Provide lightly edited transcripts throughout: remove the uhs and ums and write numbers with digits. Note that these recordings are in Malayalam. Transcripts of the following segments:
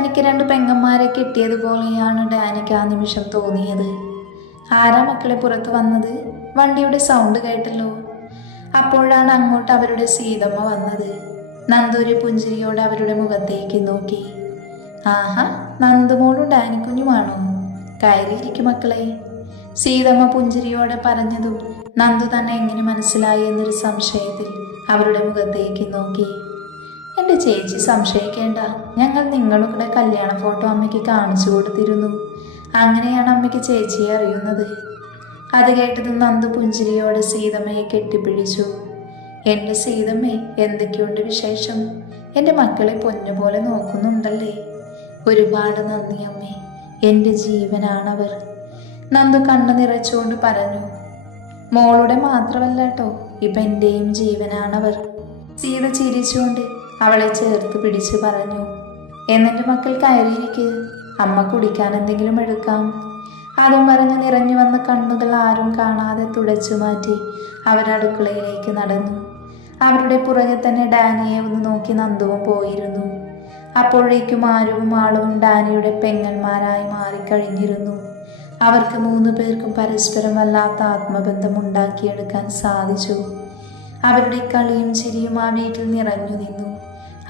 തനിക്ക് രണ്ട് പെങ്ങന്മാരെ കിട്ടിയതുപോലെയാണ് ഡാനിക്ക് ആ നിമിഷം തോന്നിയത്. ആരാ മക്കളെ പുറത്തു വന്നത്? വണ്ടിയുടെ സൗണ്ട് കേട്ടല്ലോ. അപ്പോഴാണ് അങ്ങോട്ട് അവരുടെ സീതമ്മ വന്നത്. നന്ദു പുഞ്ചിരിയോടെ അവരുടെ മുഖത്തേക്ക് നോക്കി. ആഹാ, നന്ദുമോളും ഡാനിക്കുഞ്ഞുമാണോ? കയറിയിരിക്കും മക്കളെ. സീതമ്മ പുഞ്ചിരിയോടെ പറഞ്ഞതും നന്ദു തന്നെ എങ്ങനെ മനസ്സിലായി എന്നൊരു സംശയത്തിൽ അവരുടെ മുഖത്തേക്ക് നോക്കി. എൻ്റെ ചേച്ചി സംശയിക്കേണ്ട, ഞങ്ങൾ നിങ്ങളുടെ കല്യാണ ഫോട്ടോ അമ്മയ്ക്ക് കാണിച്ചു കൊടുത്തിരുന്നു. അങ്ങനെയാണ് അമ്മയ്ക്ക് ചേച്ചിയെ അറിയുന്നത്. അത് കേട്ടതും നന്ദു പുഞ്ചിരിയോടെ സീതമ്മയെ കെട്ടിപ്പിടിച്ചു. എൻ്റെ സീതമ്മേ, എന്തൊക്കെയുണ്ട് വിശേഷം? എൻ്റെ മക്കളെ പൊന്നുപോലെ നോക്കുന്നുണ്ടല്ലേ? ഒരുപാട് നന്ദി അമ്മേ, എൻ്റെ ജീവനാണവർ. നന്ദു കണ്ണു നിറച്ചുകൊണ്ട് പറഞ്ഞു. മോളുടെ മാത്രമല്ല കേട്ടോ, ഇപ്പം എൻ്റെയും ജീവനാണവർ. സീത ചിരിച്ചുകൊണ്ട് അവളെ ചേർത്ത് പിടിച്ച് പറഞ്ഞു. എന്നിട്ട് മക്കൾ കയറിയിരിക്കുക, അമ്മ കുടിക്കാൻ എന്തെങ്കിലും എടുക്കാം. അതും പറഞ്ഞ് നിറഞ്ഞു വന്ന കണ്ണുകൾ ആരും കാണാതെ തുടച്ചു മാറ്റി അവരടുക്കളയിലേക്ക് നടന്നു. അവരുടെ പുറകെ തന്നെ ഡാനിയെ ഒന്ന് നോക്കി നന്ദുവും പോയിരുന്നു. അപ്പോഴേക്കും ആരുവും ആളും ഡാനിയുടെ പെങ്ങന്മാരായി മാറിക്കഴിഞ്ഞിരുന്നു. അവർക്ക് 3 പേർക്കും പരസ്പരം വല്ലാത്ത ആത്മബന്ധം ഉണ്ടാക്കിയെടുക്കാൻ സാധിച്ചു. അവരുടെ കളിയും ചിരിയും ആ വീട്ടിൽ നിറഞ്ഞു നിന്നു.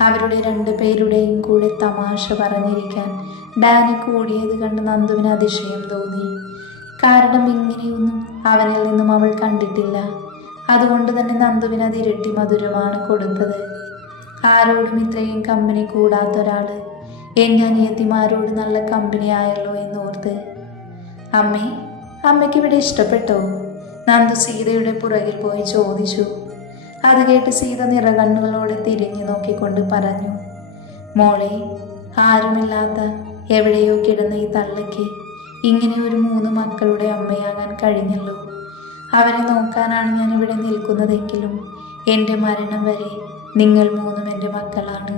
അവരുടെ 2 പേരുടെയും കൂടെ തമാശ പറഞ്ഞിരിക്കാൻ ഡാനി കൂടിയത് കണ്ട് നന്ദുവിന് അതിശയം തോന്നി. കാരണം ഇങ്ങനെയൊന്നും അവനിൽ നിന്നും അവൾ കണ്ടിട്ടില്ല. അതുകൊണ്ട് തന്നെ നന്ദുവിന് അത് ഇരട്ടി മധുരമാണ് കൊടുത്തത്. ആരോടും ഇത്രയും കമ്പനി കൂടാത്തൊരാള് എൻ്റെ അനിയത്തിമാരോട് നല്ല കമ്പനി ആയല്ലോ എന്നോർത്ത്. അമ്മേ, അമ്മയ്ക്ക് ഇവിടെ ഇഷ്ടപ്പെട്ടോ? നന്ദു സീതയുടെ പുറകിൽ പോയി ചോദിച്ചു. അത് കേട്ട് സീത നിറകണ്ണുകളോടെ തിരിഞ്ഞു നോക്കിക്കൊണ്ട് പറഞ്ഞു. മോളെ, ആരുമില്ലാത്ത എവിടെയോ കിടന്ന ഈ തള്ളയ്ക്ക് ഇങ്ങനെ ഒരു 3 മക്കളുടെ അമ്മയാകാൻ കഴിഞ്ഞല്ലോ. അവരെ നോക്കാനാണ് ഞാൻ ഇവിടെ നിൽക്കുന്നതെങ്കിലും എൻ്റെ മരണം വരെ നിങ്ങൾ 3 എൻ്റെ മക്കളാണ്.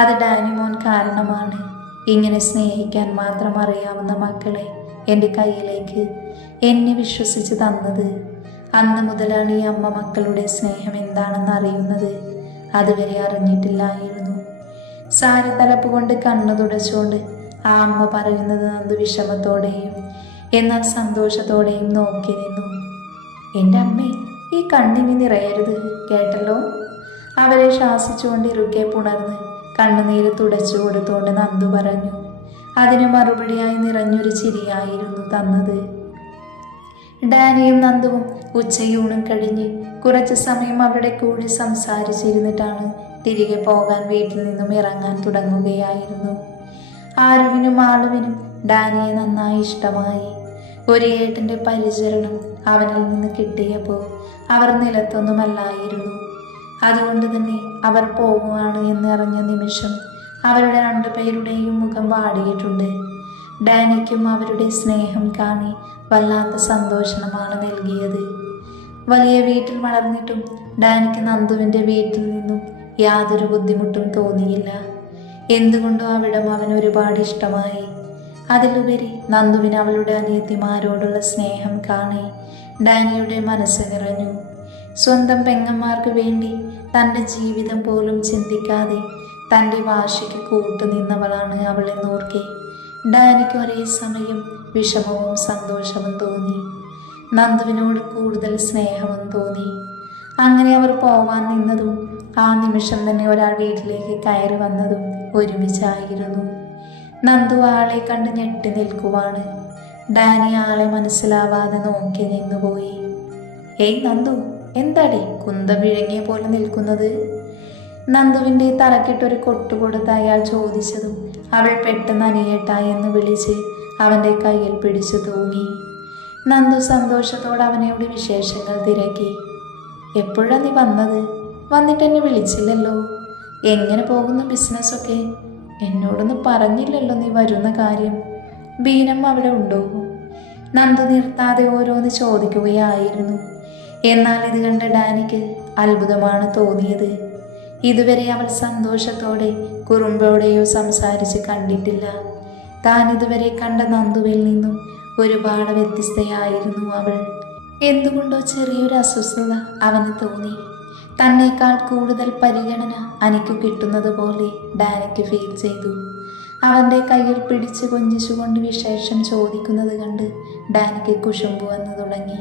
അത് ഡാനിമോൻ കാരണമാണ് ഇങ്ങനെ സ്നേഹിക്കാൻ മാത്രം അറിയാവുന്ന മക്കളെ എൻ്റെ കയ്യിലേക്ക് എന്നെ വിശ്വസിച്ച് തന്നത്. അന്ന് മുതലാണ് ഈ അമ്മ മക്കളുടെ സ്നേഹം എന്താണെന്ന് അറിയുന്നത്. അതുവരെ അറിഞ്ഞിട്ടില്ലായിരുന്നു. സാരി തലപ്പ് കൊണ്ട് കണ്ണു തുടച്ചുകൊണ്ട് ആ അമ്മ പറയുന്നത് നന്ദു വിഷമത്തോടെയും എന്നാൽ സന്തോഷത്തോടെയും നോക്കി നിന്നു. എൻ്റെ അമ്മേ, ഈ കണ്ണിനി നിറയരുത് കേട്ടല്ലോ. അവരെ ശാസിച്ചുകൊണ്ട് ഇറുക്കെ പുണർന്ന് കണ്ണുനീര് തുടച്ചു കൊടുത്തുകൊണ്ട് നന്ദു പറഞ്ഞു. അതിന് മറുപടിയായി നിറഞ്ഞൊരു ചിരിയായിരുന്നു തന്നത്. ഡാനിയും നന്ദുവും ഉച്ചയൂണും കഴിഞ്ഞ് കുറച്ച് സമയം അവരുടെ കൂടി സംസാരിച്ചിരുന്നിട്ടാണ് തിരികെ പോകാൻ വീട്ടിൽ നിന്നും ഇറങ്ങാൻ തുടങ്ങുകയായിരുന്നു. ആരുവിനും ആളുവിനും ഡാനിയെ നന്നായി ഇഷ്ടമായി. ഒരു ഏട്ടൻ്റെ പരിചരണം അവനിൽ നിന്ന് കിട്ടിയപ്പോൾ അവർ നിലത്തൊന്നുമല്ലായിരുന്നു. അതുകൊണ്ട് തന്നെ അവർ പോകുകയാണ് എന്നറിഞ്ഞ നിമിഷം അവരുടെ 2 പേരുടെയും മുഖം വാടിയിട്ടുണ്ട്. ഡാനിക്കും അവരുടെ സ്നേഹം കാണി വല്ലാത്ത സന്തോഷമാണ് നൽകിയത്. വലിയ വീട്ടിൽ വളർന്നിട്ടും ഡാനിക്ക് നന്ദുവിൻ്റെ വീട്ടിൽ നിന്നും യാതൊരു ബുദ്ധിമുട്ടും തോന്നിയില്ല. എന്തുകൊണ്ടോ അവിടം അവൻ ഒരുപാട് ഇഷ്ടമായി. അതിലുപരി നന്ദുവിന് അവളുടെ അനിയത്തിമാരോടുള്ള സ്നേഹം കാണി ഡാനിയുടെ മനസ്സ് നിറഞ്ഞു. സ്വന്തം പെങ്ങന്മാർക്ക് വേണ്ടി തൻ്റെ ജീവിതം പോലും ചിന്തിക്കാതെ തൻ്റെ വാശിക്ക് കൂട്ടുനിന്നവളാണ് അവളെന്നോർക്കെ ഡാനിക്ക് ഒരേ സമയം വിഷമവും സന്തോഷവും തോന്നി. നന്ദുവിനോട് കൂടുതൽ സ്നേഹവും തോന്നി. അങ്ങനെ അവർ പോവാൻ നിന്നതും ആ നിമിഷം തന്നെ ഒരാൾ വീട്ടിലേക്ക് കയറി വന്നതും ഒരുമിച്ചായിരുന്നു. നന്ദു ആളെ കണ്ട് ഞെട്ടി നിൽക്കുവാണ്. ഡാനി ആളെ മനസ്സിലാവാതെ നോക്കി നിന്നുപോയി. ഏയ് നന്ദു, എന്താടി കുന്തം വിഴുങ്ങിയ പോലെ നിൽക്കുന്നത്? നന്ദുവിൻ്റെ തലക്കിട്ടൊരു കൊട്ടുകൊടുത്ത് അയാൾ ചോദിച്ചതും അവൾ പെട്ടെന്ന് അനിയേട്ട എന്ന് വിളിച്ച് അവൻ്റെ കയ്യിൽ പിടിച്ചു തൂങ്ങി. നന്ദു സന്തോഷത്തോടെ അവനോട് വിശേഷങ്ങൾ തിരക്കി. എപ്പോഴാണ് നീ വന്നത്? വന്നിട്ട് എന്നെ വിളിച്ചില്ലല്ലോ. എങ്ങനെ പോകുന്നു ബിസിനസ്സൊക്കെ? എന്നോടൊന്നും പറഞ്ഞില്ലല്ലോ നീ വരുന്ന കാര്യം. ബീനം അവിടെ ഉണ്ടോ? നന്ദു നിർത്താതെ ഓരോന്ന് ചോദിക്കുകയായിരുന്നു. എന്നാൽ ഇത് കണ്ട ഡാനിക്ക് അത്ഭുതമാണ് തോന്നിയത്. ഇതുവരെ അവൾ സന്തോഷത്തോടെ കുറുമ്പോടെയോ സംസാരിച്ച് കണ്ടിട്ടില്ല. താൻ ഇതുവരെ കണ്ട നന്ദുവിൽ നിന്നും ഒരുപാട് വ്യത്യസ്തയായിരുന്നു അവൾ. എന്തുകൊണ്ടോ ചെറിയൊരു അസ്വസ്ഥത അവന് തോന്നി. തന്നേക്കാൾ കൂടുതൽ പരിഗണന അനിക്ക് കിട്ടുന്നത് പോലെ ഡാനിക്ക് ഫീൽ ചെയ്തു. അവൻ്റെ കയ്യിൽ പിടിച്ച് കൊഞ്ചിച്ചുകൊണ്ട് വിശേഷം ചോദിക്കുന്നത് കണ്ട് ഡാനിക്ക് കുശുമ്പ് വന്നു തുടങ്ങി.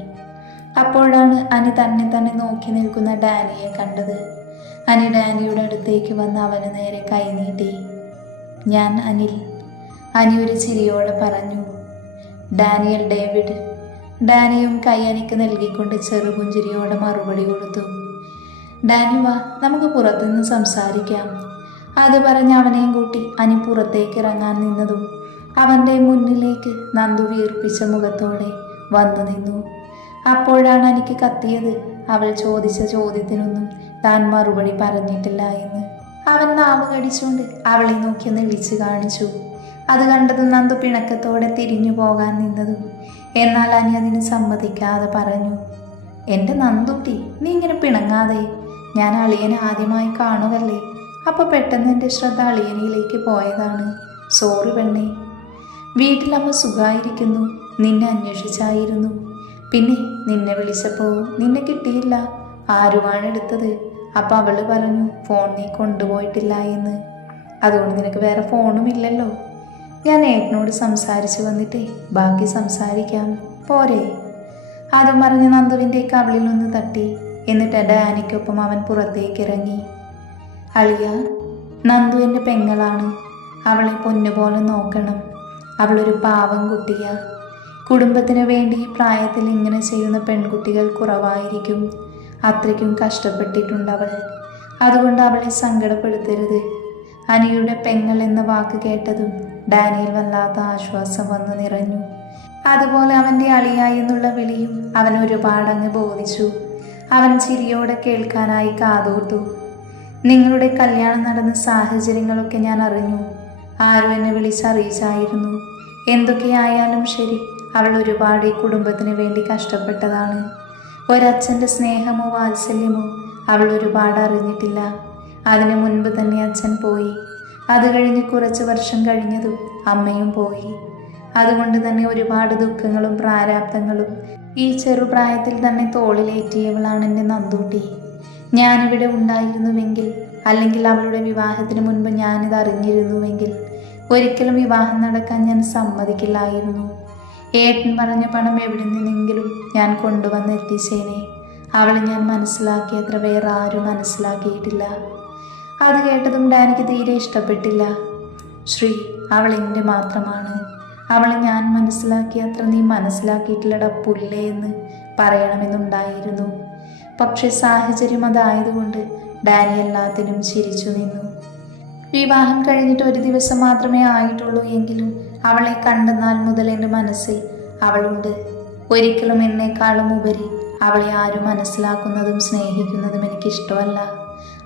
അപ്പോഴാണ് അനി തന്നെ നോക്കി നിൽക്കുന്ന ഡാനിയെ കണ്ടത്. അനി ഡാനിയുടെ അടുത്തേക്ക് വന്ന് അവന് നേരെ കൈനീട്ടി. ഞാൻ അനിൽ. അനി ഒരു ചിരിയോടെ പറഞ്ഞു. Daniel David. ഡാനിയും കൈ അനിക്ക് നൽകിക്കൊണ്ട് ചെറുപുഞ്ചിരിയോടെ മറുപടി കൊടുത്തു. ഡാനി വാ, നമുക്ക് പുറത്തുനിന്ന് സംസാരിക്കാം. അത് പറഞ്ഞ് അവനെയും കൂട്ടി അനി പുറത്തേക്ക് ഇറങ്ങാൻ നിന്നതും അവൻ്റെ മുന്നിലേക്ക് നന്ദു വീർപ്പിച്ച മുഖത്തോടെ വന്നു നിന്നു. അപ്പോഴാണ് എനിക്ക് കത്തിയത് അവൾ ചോദിച്ച ചോദ്യത്തിനൊന്നും താൻ മറുപടി പറഞ്ഞിട്ടില്ല എന്ന്. അവൻ നാവ് കടിച്ചുകൊണ്ട് അവളെ നോക്കി വിളിച്ചു കാണിച്ചു. അത് കണ്ടതും നന്ദു പിണക്കത്തോടെ തിരിഞ്ഞു പോകാൻ നിന്നതും എന്നാൽ അനി അതിന് സമ്മതിക്കാതെ പറഞ്ഞു. എൻ്റെ നന്ദുട്ടി, നീ ഇങ്ങനെ പിണങ്ങാതെ. ഞാൻ അളിയനെ ആദ്യമായി കാണുകല്ലേ, അപ്പോൾ പെട്ടെന്ന് എൻ്റെ ശ്രദ്ധ അളിയനിലേക്ക് പോയതാണ്. സോറി പെണ്ണേ. വീട്ടിലമ്മ സുഖമായിരിക്കുന്നു. നിന്നെ അന്വേഷിച്ചായിരുന്നു. പിന്നെ നിന്നെ വിളിച്ചപ്പോൾ നിന്നെ കിട്ടിയില്ല. ആരുമാണ് എടുത്തത്? അപ്പം അവൾ പറഞ്ഞു ഫോൺ നീ കൊണ്ടുപോയിട്ടില്ല എന്ന്. അതുകൊണ്ട് നിനക്ക് വേറെ ഫോണും ഇല്ലല്ലോ. ഞാൻ ഏട്ടനോട് സംസാരിച്ച് വന്നിട്ടേ ബാക്കി സംസാരിക്കാം, പോരെ? അതും പറഞ്ഞ് നന്ദുവിൻ്റെ കവിളിലൊന്ന് തട്ടി. എന്നിട്ട് ഡാനിക്കൊപ്പം അവൻ പുറത്തേക്ക് ഇറങ്ങി. അളിയ, നന്ദു എൻ്റെ പെങ്ങളാണ്. അവളെ പൊന്നുപോലെ നോക്കണം. അവളൊരു പാവം കുട്ടിയാ. കുടുംബത്തിന് വേണ്ടി ഈ പ്രായത്തിൽ ഇങ്ങനെ ചെയ്യുന്ന പെൺകുട്ടികൾ കുറവായിരിക്കും. അത്രയ്ക്കും കഷ്ടപ്പെട്ടിട്ടുണ്ട് അവൾ. അതുകൊണ്ട് അവളെ സങ്കടപ്പെടുത്തരുത്. അനിയുടെ പെങ്ങൾ എന്ന വാക്ക് കേട്ടതും ഡാനിയിൽ വല്ലാത്ത ആശ്വാസം വന്നു നിറഞ്ഞു. അതുപോലെ അവൻ്റെ അളിയായി എന്നുള്ള വിളിയും അവൻ ഒരുപാടങ്ങ് ബോധിച്ചു. അവൻ ചിരിയോടെ കേൾക്കാനായി കാതോർത്തു. നിങ്ങളുടെ കല്യാണം നടന്ന സാഹചര്യങ്ങളൊക്കെ ഞാൻ അറിഞ്ഞു. ആരും എന്നെ വിളിച്ചറിയിച്ചായിരുന്നു. എന്തൊക്കെയായാലും ശരി, അവൾ ഒരുപാട് ഈ കുടുംബത്തിന് വേണ്ടി കഷ്ടപ്പെട്ടതാണ്. ഒരച്ഛൻ്റെ സ്നേഹമോ വാത്സല്യമോ അവൾ ഒരുപാട് അറിഞ്ഞിട്ടില്ല. അതിനു മുൻപ് തന്നെ അച്ഛൻ പോയി. അത് കഴിഞ്ഞ് കുറച്ച് വർഷം കഴിഞ്ഞതും അമ്മയും പോയി. അതുകൊണ്ട് തന്നെ ഒരുപാട് ദുഃഖങ്ങളും പ്രാരാബ്ദങ്ങളും ഈ ചെറുപ്രായത്തിൽ തന്നെ തോളിലേറ്റിയവളാണ് എൻ്റെ നന്ദൂട്ടി. ഞാനിവിടെ ഉണ്ടായിരുന്നുവെങ്കിൽ, അല്ലെങ്കിൽ അവളുടെ വിവാഹത്തിന് മുൻപ് ഞാനിത് അറിഞ്ഞിരുന്നുവെങ്കിൽ ഒരിക്കലും വിവാഹം നടക്കാൻ ഞാൻ സമ്മതിക്കില്ലായിരുന്നു. ഏട്ടൻ പറഞ്ഞ പണം എവിടെ നിന്നെങ്കിലും ഞാൻ കൊണ്ടുവന്ന് എത്തിച്ചേനെ. അവളെ ഞാൻ മനസ്സിലാക്കിയത്ര വേറെ ആരും മനസ്സിലാക്കിയിട്ടില്ല. അത് കേട്ടതും ഡാനിക്ക് തീരെ ഇഷ്ടപ്പെട്ടില്ല. ശ്രീ, അവൾ എൻ്റെ മാത്രമാണ്. അവളെ ഞാൻ മനസ്സിലാക്കിയത്ര നീ മനസ്സിലാക്കിയിട്ടില്ലട പുല്ലേ എന്ന് പറയണമെന്നുണ്ടായിരുന്നു. പക്ഷെ സാഹചര്യം അതായതുകൊണ്ട് ഡാനി എല്ലാത്തിനും ചിരിച്ചു നിന്നു. വിവാഹം കഴിഞ്ഞിട്ട് ഒരു ദിവസം മാത്രമേ ആയിട്ടുള്ളൂ എങ്കിലും അവളെ കണ്ട നാൾ മുതൽ എൻ്റെ മനസ്സിൽ അവളുണ്ട്. ഒരിക്കലും എന്നെക്കാളും ഉപരി അവളെ ആരും മനസ്സിലാക്കുന്നതും സ്നേഹിക്കുന്നതും എനിക്കിഷ്ടമല്ല.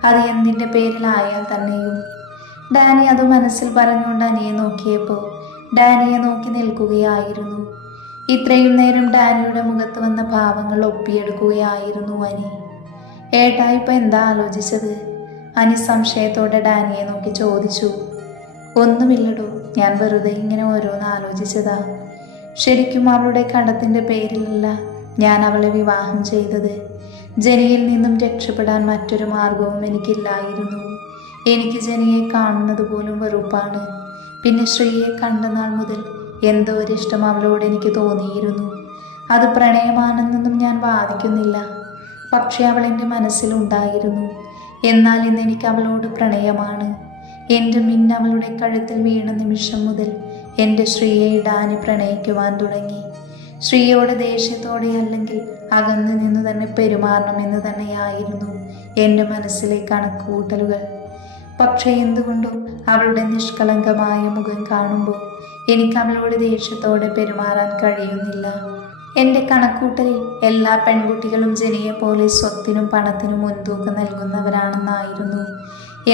അത് എന്തിൻ്റെ പേരിലായാൽ തന്നെയും. ഡാനി അത് മനസ്സിൽ പറഞ്ഞുകൊണ്ട് അനിയെ നോക്കിയപ്പോൾ ഡാനിയെ നോക്കി നിൽക്കുകയായിരുന്നു. ഇത്രയും നേരം ഡാനിയുടെ മുഖത്ത് വന്ന ഭാവങ്ങൾ ഒപ്പിയെടുക്കുകയായിരുന്നു അനി. ഏട്ടാ, ഇപ്പം എന്താ ആലോചിച്ചത്? അനി സംശയത്തോടെ ഡാനിയെ നോക്കി ചോദിച്ചു. ഒന്നുമില്ലടോ, ഞാൻ വെറുതെ ഇങ്ങനെ ഓരോന്ന് ആലോചിച്ചതാ. ശരിക്കും അവളുടെ കടത്തിൻ്റെ പേരിലല്ല ഞാൻ അവളെ വിവാഹം ചെയ്തത്. ജനിയിൽ നിന്നും രക്ഷപ്പെടാൻ മറ്റൊരു മാർഗവും എനിക്കില്ലായിരുന്നു. എനിക്ക് ജനിയെ കാണുന്നത് പോലും വെറുപ്പാണ്. പിന്നെ ശ്രീയെ കണ്ട നാൾ മുതൽ എന്തോ ഒരിഷ്ടം അവളോട് എനിക്ക് തോന്നിയിരുന്നു. അത് പ്രണയമാണെന്നൊന്നും ഞാൻ വാദിക്കുന്നില്ല. പക്ഷെ അവൾ എൻ്റെ മനസ്സിലുണ്ടായിരുന്നു. എന്നാൽ ഇന്ന് എനിക്ക് അവളോട് പ്രണയമാണ്. എൻ്റെ മിന്നവളുടെ കഴുത്തിൽ വീണ നിമിഷം മുതൽ എൻ്റെ ശ്രീയെ ഡാനി പ്രണയിക്കുവാൻ തുടങ്ങി. ശ്രീയോട് ദേഷ്യത്തോടെ അല്ലെങ്കിൽ അകന്നു നിന്ന് തന്നെ പെരുമാറണമെന്ന് തന്നെയായിരുന്നു എൻ്റെ മനസ്സിലെ കണക്കുകൂട്ടലുകൾ. പക്ഷേ എന്തുകൊണ്ടോ അവളുടെ നിഷ്കളങ്കമായ മുഖം കാണുമ്പോൾ എനിക്ക് അവളോട് ദേഷ്യത്തോടെ പെരുമാറാൻ കഴിയുന്നില്ല. എൻ്റെ കണക്കൂട്ടലിൽ എല്ലാ പെൺകുട്ടികളും ജനിയെ പോലെ സ്വത്തിനും പണത്തിനും മുൻതൂക്കം നൽകുന്നവരാണെന്നായിരുന്നു.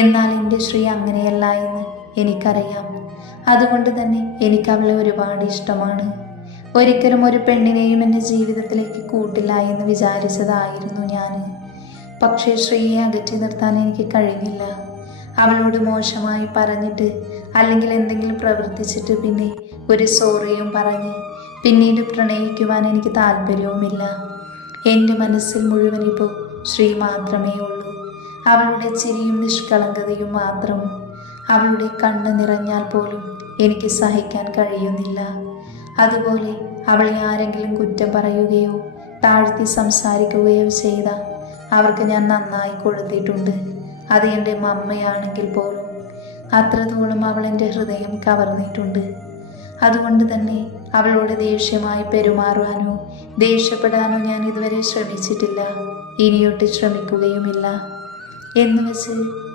എന്നാൽ എൻ്റെ ശ്രീ അങ്ങനെയല്ല എന്ന് എനിക്കറിയാം. അതുകൊണ്ട് തന്നെ എനിക്ക് അവളെ ഒരുപാട് ഇഷ്ടമാണ്. ഒരിക്കലും ഒരു പെണ്ണിനെയും എൻ്റെ ജീവിതത്തിലേക്ക് കൂട്ടില്ല എന്ന് വിചാരിച്ചതായിരുന്നു ഞാൻ. പക്ഷേ ശ്രീയെ അകറ്റി നിർത്താൻ എനിക്ക് കഴിഞ്ഞില്ല. അവളോട് മോശമായി പറഞ്ഞിട്ട് അല്ലെങ്കിൽ എന്തെങ്കിലും പ്രവർത്തിച്ചിട്ട് പിന്നെ ഒരു സോറിയും പറഞ്ഞ് പിന്നീട് പ്രണയിക്കുവാൻ എനിക്ക് താല്പര്യവുമില്ല. എൻ്റെ മനസ്സിൽ മുഴുവൻ ഇപ്പോൾ ശ്രീ മാത്രമേ ഉള്ളൂ. അവളുടെ ചിരിയും നിഷ്കളങ്കതയും മാത്രം. അവളുടെ കണ്ണ് നിറഞ്ഞാൽ പോലും എനിക്ക് സഹിക്കാൻ കഴിയുന്നില്ല. അതുപോലെ അവളെ ആരെങ്കിലും കുറ്റം പറയുകയോ താഴ്ത്തി സംസാരിക്കുകയോ ചെയ്ത അവർക്ക് ഞാൻ നന്നായി കൊളുത്തിയിട്ടുണ്ട്. അത് എൻ്റെ മമ്മയാണെങ്കിൽ പോലും അത്രത്തോളം അവൾ എൻ്റെ ഹൃദയം കവർന്നിട്ടുണ്ട്. അതുകൊണ്ട് തന്നെ അവളോട് ദേഷ്യമായി പെരുമാറുവാനോ ദേഷ്യപ്പെടാനോ ഞാൻ ഇതുവരെ ശ്രമിച്ചിട്ടില്ല, ഇനിയൊട്ട് ശ്രമിക്കുകയുമില്ല. എന്നുവെച്ച്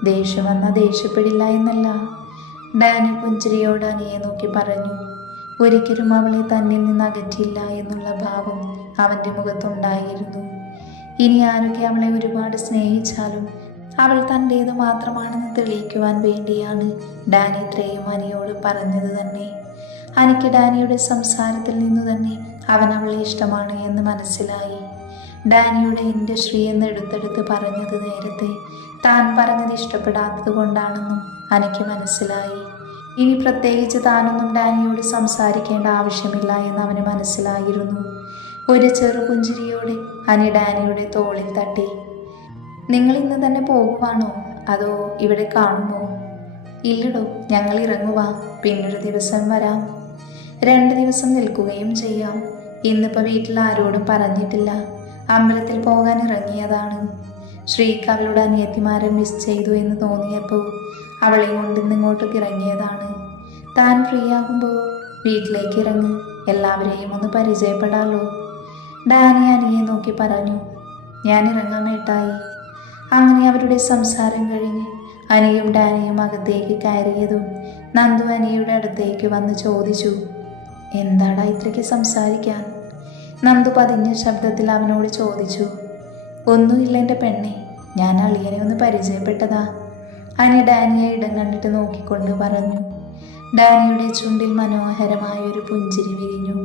ദേഷ്യം വന്നാൽ ദേഷ്യപ്പെടില്ല എന്നല്ല. ഡാനി പുഞ്ചിരിയോട് അനിയെ നോക്കി പറഞ്ഞു. ഒരിക്കലും അവളെ തന്നിൽ നിന്ന് അകറ്റില്ല എന്നുള്ള ഭാവം അവൻ്റെ മുഖത്തുണ്ടായിരുന്നു. ഇനി ആരൊക്കെ അവളെ ഒരുപാട് സ്നേഹിച്ചാലും അവൾ തൻ്റേത് മാത്രമാണെന്ന് തെളിയിക്കുവാൻ വേണ്ടിയാണ് ഡാനി ഇത്രയും അനിയോട് പറഞ്ഞത് തന്നെ. അനിക്ക് ഡാനിയുടെ സംസാരത്തിൽ നിന്നു തന്നെ അവൻ അവളെ ഇഷ്ടമാണ് എന്ന് മനസ്സിലായി. ഡാനിയുടെ എൻ്റെ ശ്രീ എന്ന് എടുത്തെടുത്ത് പറഞ്ഞത് നേരത്തെ താൻ പറഞ്ഞത് ഇഷ്ടപ്പെടാത്തത് കൊണ്ടാണെന്നും അനിക്ക് മനസ്സിലായി. ഇനി പ്രത്യേകിച്ച് താനൊന്നും ഡാനിയോട് സംസാരിക്കേണ്ട ആവശ്യമില്ല എന്ന് അവന് മനസ്സിലായിരുന്നു. ഒരു ചെറുപുഞ്ചിരിയോടെ അനി ഡാനിയുടെ തോളിൽ തട്ടി. നിങ്ങൾ ഇന്ന് തന്നെ പോകുവാണോ അതോ ഇവിടെ കാണുമോ? ഇല്ലടോ, ഞങ്ങൾ ഇറങ്ങുക, പിന്നൊരു ദിവസം വരാം. 2 ദിവസം നിൽക്കുകയും ചെയ്യാം. ഇന്നിപ്പോൾ വീട്ടിൽ ആരോടും പറഞ്ഞിട്ടില്ല, അമ്പലത്തിൽ പോകാൻ ഇറങ്ങിയതാണ്. ശ്രീക്ക് അവളുടെ അനിയത്തിമാരെ മിസ് ചെയ്തു എന്ന് തോന്നിയപ്പോൾ അവളെ കൊണ്ട് ഇങ്ങോട്ടേക്ക് ഇറങ്ങിയതാണ്. താൻ ഫ്രീ ആകുമ്പോൾ വീട്ടിലേക്ക് ഇറങ്ങി എല്ലാവരെയും ഒന്ന് പരിചയപ്പെടാമല്ലോ. ഡാനി അനിയെ നോക്കി പറഞ്ഞു. ഞാൻ ഇറങ്ങാൻ മേട്ടായി. അങ്ങനെ അവരുടെ സംസാരം കഴിഞ്ഞ് അനിയും ഡാനിയും അകത്തേക്ക് കയറിയതും നന്ദു അനിയുടെ അടുത്തേക്ക് വന്ന് ചോദിച്ചു, എന്താടാ ഇത്രയ്ക്ക് സംസാരിക്കാൻ? നന്ദു പതിഞ്ഞ ശബ്ദത്തിൽ അവനോട് ചോദിച്ചു. ഒന്നുമില്ല എൻ്റെ പെണ്ണെ, ഞാൻ അളിയനെ ഒന്ന് പരിചയപ്പെട്ടതാ. അനി ഡാനിയെ ഇടം കണ്ടിട്ട് നോക്കിക്കൊണ്ട് പറഞ്ഞു. ഡാനിയുടെ ചുണ്ടിൽ മനോഹരമായൊരു പുഞ്ചിരി വിരിഞ്ഞു.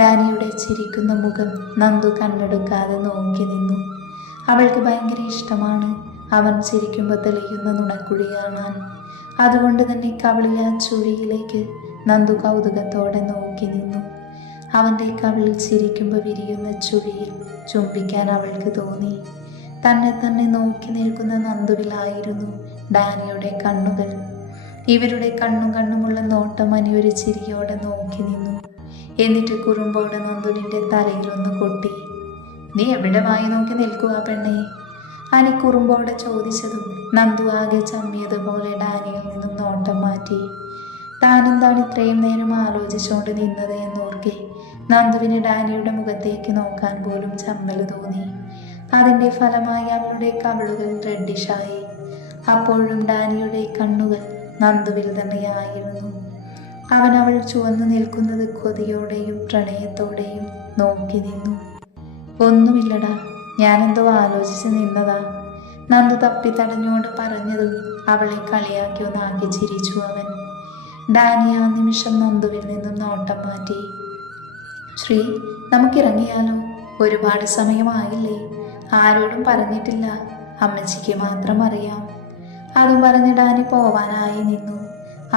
ഡാനിയുടെ ചിരിക്കുന്ന മുഖം നന്ദു കണ്ണെടുക്കാതെ നോക്കി നിന്നു. അവൾക്ക് ഭയങ്കര ഇഷ്ടമാണ് അവൻ ചിരിക്കുമ്പോൾ തെളിയുന്ന നുണക്കുഴി കാണാൻ. അതുകൊണ്ട് തന്നെ കവിളിലെ ആ ചുഴിയിലേക്ക് നന്ദു കൗതുകത്തോടെ നോക്കി നിന്നു. അവൻ്റെ കവിളിൽ ചിരിക്കുമ്പോൾ വിരിയുന്ന ചുഴിയിൽ ചുംബിക്കാൻ അവൾക്ക് തോന്നി. തന്നെ നോക്കി നിൽക്കുന്ന നന്ദുവിലായിരുന്നു ഡാനിയുടെ കണ്ണുകൾ. ഇവരുടെ കണ്ണുമുള്ള നോട്ടം അനി ഒരു ചിരിയോടെ നോക്കി നിന്നു. എന്നിട്ട് കുറുമ്പോടെ നന്ദുവിൻ്റെ തലയിലൊന്ന് കൊട്ടി. നീ എവിടെ വായി നോക്കി നിൽക്കുക പെണ്ണേ? അനി കുറുമ്പോടെ ചോദിച്ചതും നന്ദു ആകെ ചമ്മിയതുപോലെ ഡാനിയിൽ നിന്നും നോട്ടം മാറ്റി. താനെന്താണ് ഇത്രയും നേരം ആലോചിച്ചുകൊണ്ട് നിന്നത് എന്നോർക്കെ നന്ദുവിന് ഡാനിയുടെ മുഖത്തേക്ക് നോക്കാൻ പോലും ചമ്മൽ തോന്നി. അതിൻ്റെ ഫലമായി അവളുടെ കവിളുകൾ റെഡിഷായി. അപ്പോഴും ഡാനിയുടെ കണ്ണുകൾ നന്ദുവിൽ തന്നെയായിരുന്നു. അവൾ ചുവന്നു നിൽക്കുന്നത് കൊതിയോടെയും പ്രണയത്തോടെയും നോക്കി നിന്നു. ഒന്നുമില്ലടാ, ഞാനെന്തോ ആലോചിച്ച് നിന്നതാ. നന്ദു തപ്പി തടഞ്ഞുകൊണ്ട് പറഞ്ഞതും അവളെ കളിയാക്കി ഒന്നാക്കി ചിരിച്ചു അവൻ. ഡാനി ആ നിമിഷം നന്ദുവിൽ നിന്നും നോട്ടം മാറ്റി. ശ്രീ, നമുക്കിറങ്ങിയാലോ? ഒരുപാട് സമയമായില്ലേ? ആരോടും പറഞ്ഞിട്ടില്ല, അമ്മച്ചിക്ക് മാത്രം അറിയാം. അതും പറഞ്ഞ് ഡാനി പോവാനായി നിന്നു.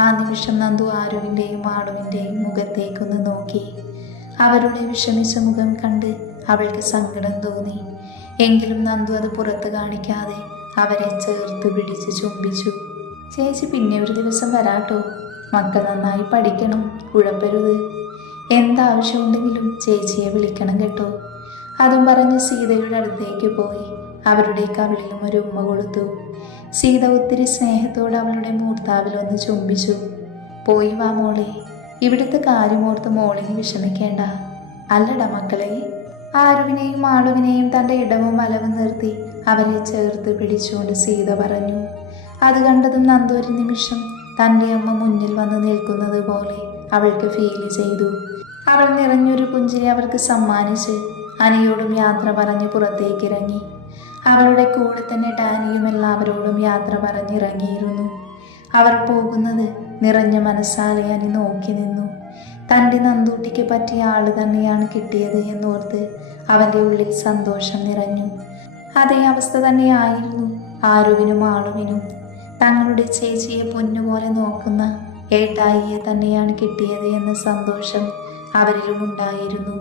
ആ നിമിഷം നന്ദു ആരുവിൻ്റെയും ആളുവിൻ്റെയും മുഖത്തേക്കൊന്ന് നോക്കി. അവരുടെ വിഷമിച്ച മുഖം കണ്ട് അവൾക്ക് സങ്കടം തോന്നി. എങ്കിലും നന്ദു അത് പുറത്ത് കാണിക്കാതെ അവരെ ചേർത്ത് പിടിച്ച് ചുംബിച്ചു. ചേച്ചി പിന്നെ ഒരു ദിവസം വരാട്ടോ, മക്കൾ നന്നായി പഠിക്കണം, ഉഴപ്പരുത്. എന്താവശ്യമുണ്ടെങ്കിലും ചേച്ചിയെ വിളിക്കണം കേട്ടോ. അതും പറഞ്ഞ് സീതയുടെ അടുത്തേക്ക് പോയി അവരുടെ കവിളിലും ഒരു ഉമ്മ കൊടുത്തു. സീത ഒത്തിരി സ്നേഹത്തോടെ അവളുടെ മൂർത്താവിലൊന്ന് ചുംബിച്ചു. പോയി വാ മോളെ, ഇവിടുത്തെ കാര്യമോർത്ത് മോളിന് വിഷമിക്കേണ്ട. അല്ലടാ മക്കളെ. ആരുവിനെയും ആളുവിനെയും തൻ്റെ ഇടവും വലവും നിർത്തി അവരെ ചേർത്ത് പിടിച്ചുകൊണ്ട് സീത പറഞ്ഞു. അത് കണ്ടതും നന്ദു ഒരു നിമിഷം തൻ്റെ അമ്മ മുന്നിൽ വന്ന് നിൽക്കുന്നത് പോലെ അവൾക്ക് ഫീൽ ചെയ്തു. അവൾ നിറഞ്ഞൊരു പുഞ്ചിരി അവർക്ക് സമ്മാനിച്ച് അനിയോടും യാത്ര പറഞ്ഞ് പുറത്തേക്കിറങ്ങി. അവളുടെ കൂടെ തന്നെ ഡാനിയും എല്ലാവരോടും യാത്ര പറഞ്ഞിറങ്ങിയിരുന്നു. അവർ പോകുന്നത് നിറഞ്ഞ മനസ്സാലെ അനി നോക്കി നിന്നു. തൻ്റെ നന്ദൂട്ടിക്ക് പറ്റിയ ആള് തന്നെയാണ് കിട്ടിയത് എന്നോർത്ത് അവൻ്റെ ഉള്ളിൽ സന്തോഷം നിറഞ്ഞു. അതേ അവസ്ഥ തന്നെയായിരുന്നു ആരുവിനും ആളുവിനും. തങ്ങളുടെ ചേച്ചിയെ പൊന്നുപോലെ നോക്കുന്ന ഏട്ടായിയെ തന്നെയാണ് കിട്ടിയത് എന്ന സന്തോഷം അവരിലും ഉണ്ടായിരുന്നു.